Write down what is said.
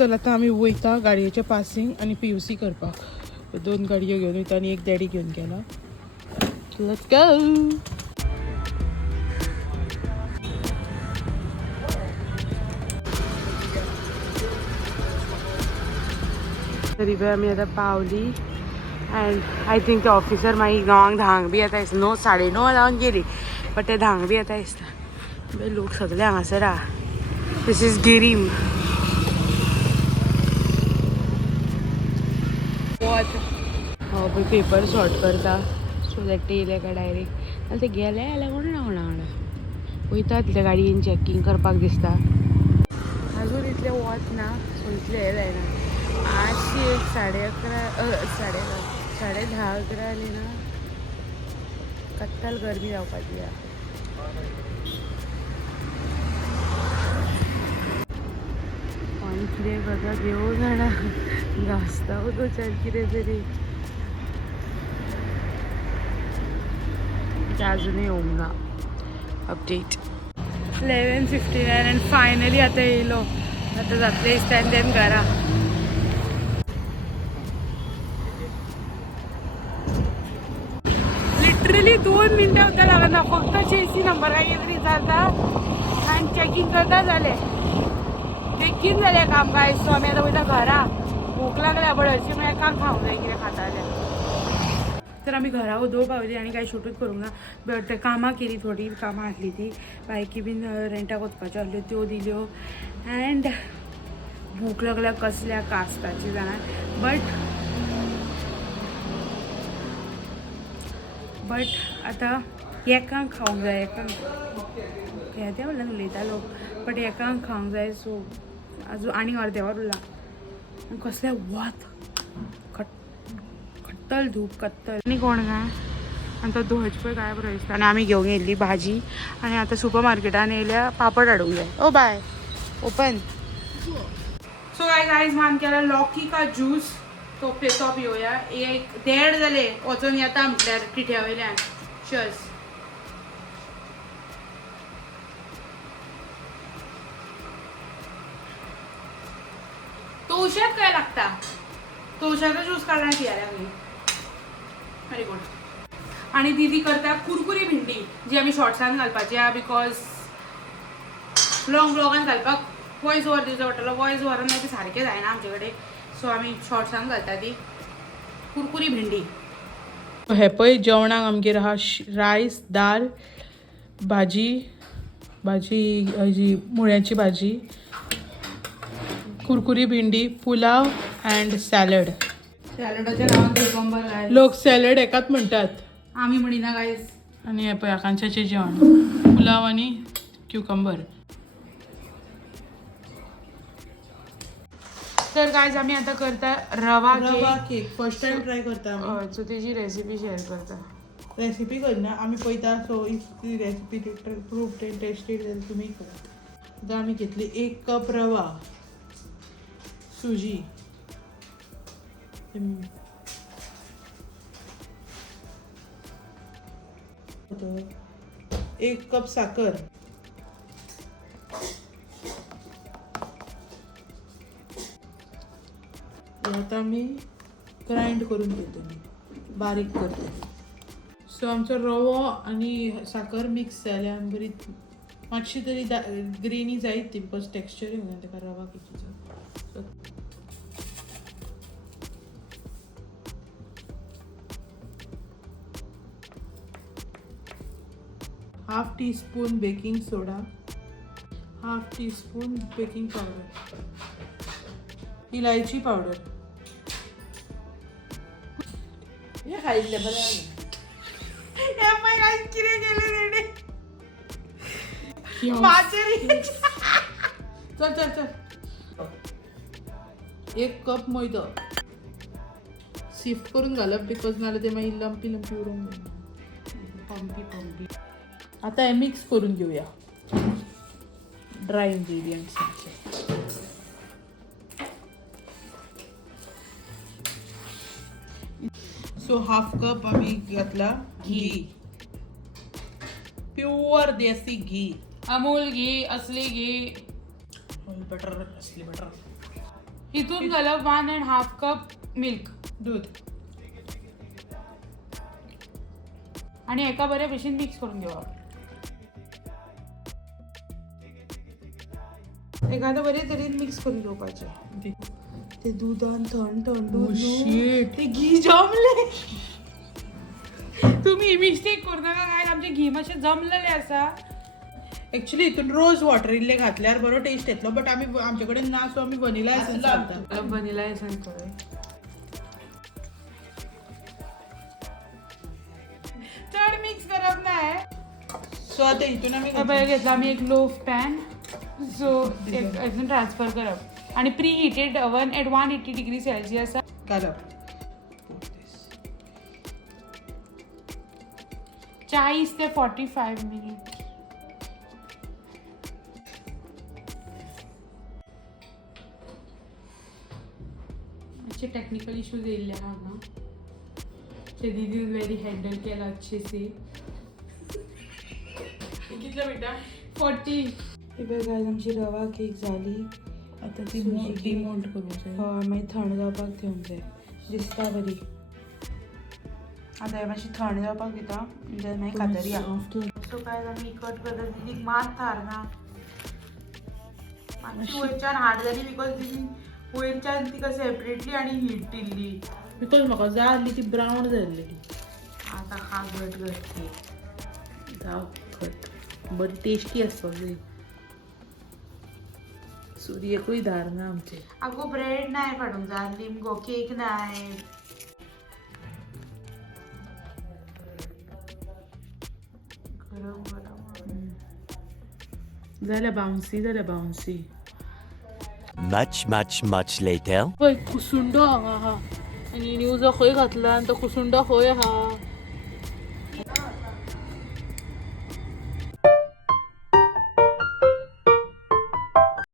चल आता आम्ही वयता गाडयेचे पासिंग आणि PUC करपाक. 2 गाडयो घेवन वयता आणि एक डॅडी घेवन गेला. Let's go. तरी बी आमी आतां पावली अँड आय थिंक ते ऑफिसर मागीर गांवांक धांक बी येता दिसता. 9 9:30 जावन गेली बट ते धांक बी येता दिसता. लोक सगळे हांगासर आहा. दिस इज गिरीम. हो पळय पेपर सॉर्ट करता सो दॅट ते येयले काय डायरेक्ट नाल्यार ते गेले जाल्यार कोण ना कोणा वांगडा वयता तितल्या गाडयेन चॅकींग करपाक दिसता. अजून इतलें वच ना सो इतलें हें जायना. आजची एक 11:30 10:30 11 जाली ना. कत्तल गरमी जावपाची आहा. आनी कितें करता देव जाणा. घासता उदोचार कितें तरी. ते अजूनही येवंक ना अपडेट. 11:59 अँड फायनली आतां येयलो. आतां जातलें दिसता देन घरा. लिटरली 2 मिनटां सुद्दां लागना. फक्त JC नंबराक एंट्री जाता आनी चॅकींग करता जालें. बेगीन जालें काम गायस. सो आमी आतां वयता घरा. भूक लागल्या बट हरशीं मागीर एकाक खावंक जाय कितें खाता जाल्यार. तर आमी घरा उदो पावली आनी कांय शूटूच करूंक ना. बट कामां केली थोडी कामां आसली ती बायकी बीन रेंटाक वचपाच्यो आसल्यो त्यो दिल्यो अँड भूक लागल्या कसल्या कास्ताची जाणा. बट आतां एकांक खावंक जाय. एकांक येद्या म्हणल्यार उलयता लोक बट एकांक खावंक जाय. सो आजून आनीक अर्दें वर उरलां. कसलें वत कत्तल धूप कत्तल. आनी कोण काय आनी तो धोज पळय काय बरो दिसता. आनी आमी घेवंक येयल्ली भाजी आनी आतां सुपर मार्केटान येयल्या पापड हाडूंक जाय. ओ बाय ओपन. सो गायज मान केला लॉकी का ज्यूस. तो पिवया. 1:30 जाले वचून येता म्हटल्यार पिठ्या वयल्यान. चर्स. तवशाक काय लागता. तवशाचो ज्यूस काडला पियाल्या मी. Very good. आणि दीदी करता कुरकुरी भिंडी जी आमी शॉर्ट्सान घालपाची आहा बिकॉज लॉंग ब्लॉगान घालपाक वॉयस ओवर दिवचो पडटलो. वॉयस ओवरान मागीर सारकें जायना आमचे कडेन. सो आमी शॉर्ट्सान घालता ती कुरकुरी भिंडी. हे पळय जेवणाक आमगेर आहा रायस दाल भाजी हाजी मुळ्याची भाजी कुरकुरी भिंडी पुलाव अँड सॅलड. सॅलडाच्या नांवान क्युकंबर गायस. लोक सॅलड एकाच म्हणटात आमी म्हणिना गायस. आनी हे पळय आकांक्षाचें जेवण पुलाव आनी क्युकंबर. तर गायज आमी आतां करता रवा केक. फर्स्ट टायम ट्राय करता आमी. हय सो तेजी रेसिपी शेअर करता. रेसिपी करना आमी पळयता. सो इफ ती रेसिपी प्रूफ टेस्टेड जाल्यार तुमी करा. आतां आमी घेतली 1 कप रवा सुजी 1 कप साखर आता आमी ग्राइंड करून घेतो बारीक करतो. सो आमचो रवो आनी साखर मिक्स जाल्या बरी मातशी तरी ग्रेनी जायत ती बिकॉज टेक्स्चर येवंक ना ताका रवा केकीचो. सो हाफ टीस्पून बेकिंग सोडा, हाफ टीस्पून बेकिंग पावडर, इलायची पावडर. हे खायतले बरें. हे पळय गायस कितें केलें तेणे. माचेरी. चल 1 कप मैदो सिफ्ट करून घालप बिकॉज नाल्यार ते मागीर लंपी उरोंक जायना. पंपी. आता हे मिक्स करून घेऊया dry ingredients. So half cup आम्ही घातला घी. प्युअर देसी घी. अमूल घी असली घी. बटर असली बटर. हितून घालप 1.5 कप मिल्क दूध आणि एका बऱ्या भशेन मिक्स करून घेवप. एखादं बरे तरेन मिक्स करून घेवपाचें. ते दुधान थंड थंड दूध shit. ते घी जमले. तुम्ही मिस्टेक करू नका काय, आमचे घी मातशें जमलेले आसा. ऍक्च्युली हितून रोज वॉटर इल्ले घातल्यार बरो टेस्ट येतलो, बट आमी आमचे कडेन ना सो आमी वनिला एसन्स घालता. वनिला एसन्स करूय. चड मिक्स करप नाय. सो आता हितून आमी पहिले घेतला आम्ही एक लोफ पॅन. सो एकदम ट्रान्सफर करप आणि preheated oven at 180 degree Celsius घालप. 40 ते 45 मिनिट. अच्छे टेक्निकल इश्यूज येयल्ले आहा हांगा. ते दीदी वेरी हँडल केला अच्छे से. कितले मिनटां? 40. हे बघा आमची रवा केक झाली. आता ती डिमोल्ड करूंक जाय. हय मागीर थंड जावपाक दिवंक जाय. दिसता बरी. आता हे मातशी थंड जावपाक दिता म्हणजे मागीर खातरी या. सो काय आमी कट करता. दीदीक मात थारना. मातशी वयरच्यान हार्ड जाली बिकॉज दीदी वयरच्यान तिका सेपरेटली आनी हीट दिल्ली. बिकॉज म्हाका जाय आसली ती ब्रावन जाल्ली. आता हा घट घट केक. जाव खट बरी टेस्टी आसपाक जाय. सूर्यकूय धारना आमचे. आगो ब्रेड नाही फाडूंक जाय आसली मुगो केक नाही. गरम गरम जाल्या बाउन्सी. Much later. पळय कुसुंडो हांगा आहा आनी न्यूज खंय घातला आनी तो कुसुंडो खंय आहा.